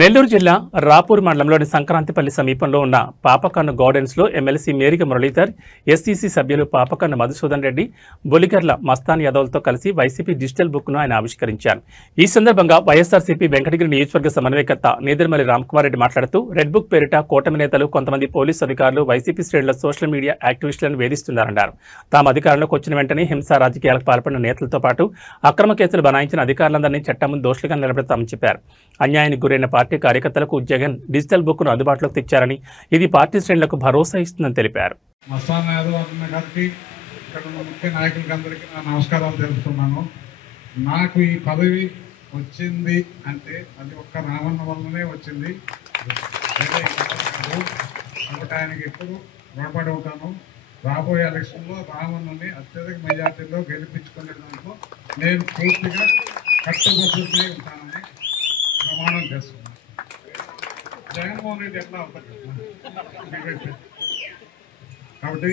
నెల్లూరు జిల్లా రాపూర్ మండలంలోని సంక్రాంతిపల్లి సమీపంలో ఉన్న పాపకన్ను గార్డెన్స్లో ఎమ్మెల్సీ మేరిగ మురళీధర్, ఎస్సీసీ సభ్యులు పాపకన్ను మధుసూదన్ రెడ్డి, బొలిగర్ల మస్తాన్ యాదవ్లతో కలిసి వైసీపీ డిజిటల్ బుక్ను ఆయన ఆవిష్కరించారు. ఈ సందర్భంగా వైఎస్ఆర్సీపీ వెంకటగిరి నియోజకవర్గ సమన్వయకర్త నేదురుమల్లి రామ్కుమార్ రెడ్డి మాట్లాడుతూ, రెడ్ బుక్ పేరిట కూటమి నేతలు, కొంతమంది పోలీసు అధికారులు వైసీపీ శ్రేణుల సోషల్ మీడియా యాక్టివిస్టులను వేధిస్తున్నారన్నారు. తాము అధికారంలోకి వచ్చిన వెంటనే హింసా రాజకీయాలకు పాల్పడిన నేతలతో పాటు అక్రమ కేసులు బనాయించిన అధికారులందరినీ చట్టం ముందు దోషులుగా నిలబెడతామని చెప్పారు. అన్యాయానికి గురైన పార్టీ కార్యకర్తలకు జగన్ డిజిటల్ బుక్ను అందుబాటులోకి తెచ్చారని, ఇది పార్టీ శ్రేణులకు భరోసా ఇస్తుందని తెలిపారు. మస్తాన్ యాదవ్ అన్న గారికి, ఇక్కడ ఉన్న ముఖ్య నాయకులందరికీ నా నమస్కారాలు తెలుపుతున్నాను. నాకు ఈ పదవి వచ్చింది అంటే అది ఒక్క రామన్న వల్లనే వచ్చింది. కాబట్టి ఆయనకి ఎప్పుడు రుణపడి ఉంటాను. రాబోయే ఎలక్షన్లో రామన్నని అత్యధిక మెజార్టీలో గెలిపించుకునే దాంట్లో నేను పూర్తిగా కట్టుబడుతూనే ఉంటానని ప్రమాణం చేస్తున్నాను. జగన్మోహన్ రెడ్డి ఎట్లా అవుతారు కాబట్టి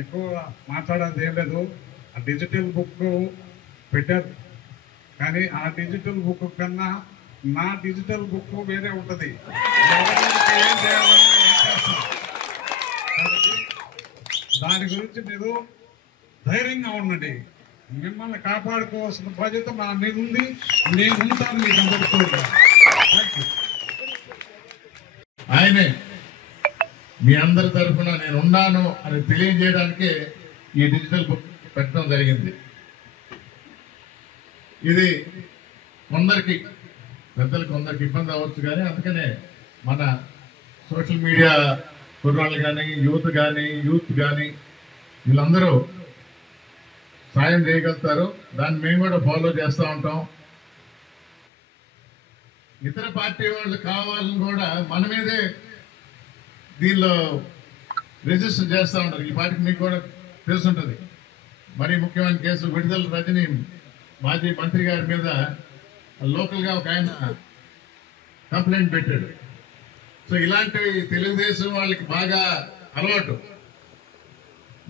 ఎక్కువ మాట్లాడాల్సి ఏం లేదు. ఆ డిజిటల్ బుక్ పెట్టారు, కానీ ఆ డిజిటల్ బుక్ కన్నా నా డిజిటల్ బుక్ వేరే ఉంటుంది. ఏం చేయాలని ఏం చేస్తాం కాబట్టి దాని గురించి మీరు ధైర్యంగా ఉండండి. మిమ్మల్ని కాపాడుకోవాల్సిన బాధ్యత మా మీద ఉంది. నేను ఉంటాను మీకు అందరికీ. ఆయనే మీ అందరి తరఫున నేను ఉన్నాను అని తెలియజేయడానికే ఈ డిజిటల్ బుక్ పెట్టడం జరిగింది. ఇది కొందరికి పెద్దలకు కొందరికి ఇబ్బంది అవ్వచ్చు, కానీ అందుకనే మన సోషల్ మీడియా కుర్రాళ్ళు కానీ యూత్ కానీ వీళ్ళందరూ సాయం చేయగలుగుతారు. దాన్ని మేము కూడా ఫాలో చేస్తూ ఉంటాం. ఇతర పార్టీ వాళ్ళు కావాలని కూడా మన మీదే దీనిలో రిజిస్టర్ చేస్తూ ఉంటారు. ఈ పార్టీకి మీకు కూడా తెలుసుంటుంది. మరీ ముఖ్యమైన కేసు విడుదల రజని మాజీ మంత్రి గారి మీద లోకల్గా ఒక ఆయన కంప్లైంట్ పెట్టాడు. సో ఇలాంటివి తెలుగుదేశం వాళ్ళకి బాగా అలవాటు.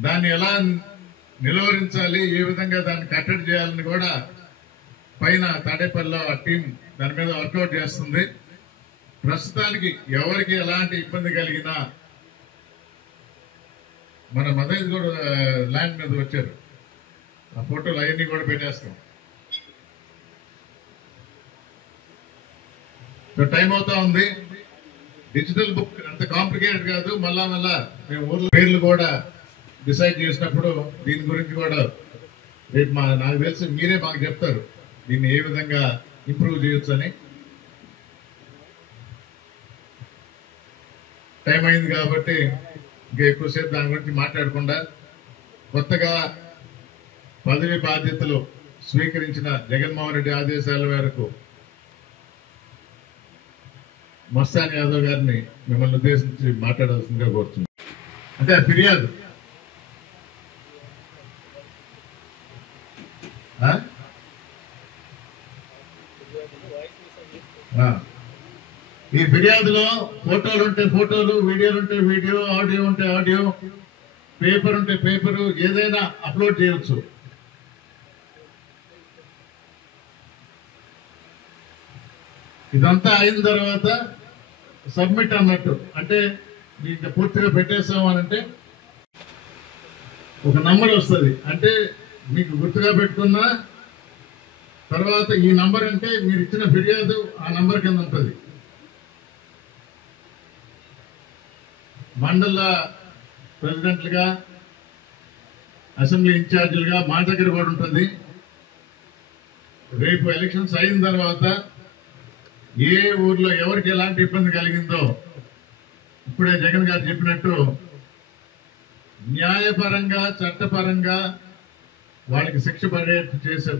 దాన్ని ఎలా నిలువరించాలి, ఏ విధంగా దాన్ని కట్టడి చేయాలని కూడా పైన తాడేపల్లిలో ఆ టీం దాని మీద వర్కౌట్ చేస్తుంది. ప్రస్తుతానికి ఎవరికి ఎలాంటి ఇబ్బంది కలిగినా మన మదర్స్ కూడా ల్యాండ్ మీద వచ్చారు. ఆ ఫోటోలు అవన్నీ కూడా పెట్టేస్తాం. సో టైం అవుతా ఉంది. డిజిటల్ బుక్ అంత కాంప్లికేటెడ్ కాదు. మళ్ళా మేము ఊర్ల పేర్లు కూడా డిసైడ్ చేసినప్పుడు దీని గురించి కూడా రేపు నాకు తెలిసి మీరే మాకు చెప్తారు దీన్ని ఏ విధంగా ఇంప్రూవ్ చేయొచ్చు అని. టైం అయింది కాబట్టి ఇంకా ఎక్కువసేపు దాని గురించి మాట్లాడకుండా, కొత్తగా పదవి బాధ్యతలు స్వీకరించిన జగన్మోహన్ రెడ్డి ఆదేశాల మేరకు మస్తాన్ యాదవ్ గారిని మిమ్మల్ని ఉద్దేశించి మాట్లాడాల్సిందిగా కోరుతున్నాను. అంటే ఫిర్యాదు ఈ ఫిర్యాదులో ఫోటోలు ఉంటే ఫోటోలు, వీడియోలు ఉంటే వీడియో, ఆడియో ఉంటే ఆడియో, పేపర్ ఉంటే పేపరు, ఏదైనా అప్లోడ్ చేయవచ్చు. ఇదంతా అయిన తర్వాత సబ్మిట్ అన్నట్టు, అంటే మీకు పూర్తిగా పెట్టేస్తాం అని అంటే ఒక నంబర్ వస్తుంది. అంటే మీకు గుర్తుగా పెట్టుకున్న తర్వాత ఈ నంబర్ అంటే మీరు ఇచ్చిన ఫిర్యాదు ఆ నంబర్ కింద ఉంటుంది. మండల ప్రెసిడెంట్లుగా, అసెంబ్లీ ఇన్ఛార్జీలుగా మా దగ్గర కూడా ఉంటుంది. రేపు ఎలక్షన్స్ అయిన తర్వాత ఏ ఊర్లో ఎవరికి ఎలాంటి ఇబ్బంది కలిగిందో ఇప్పుడే జగన్ గారు చెప్పినట్టు న్యాయపరంగా, చట్టపరంగా వాళ్ళకి శిక్ష పడేట్టు చేసే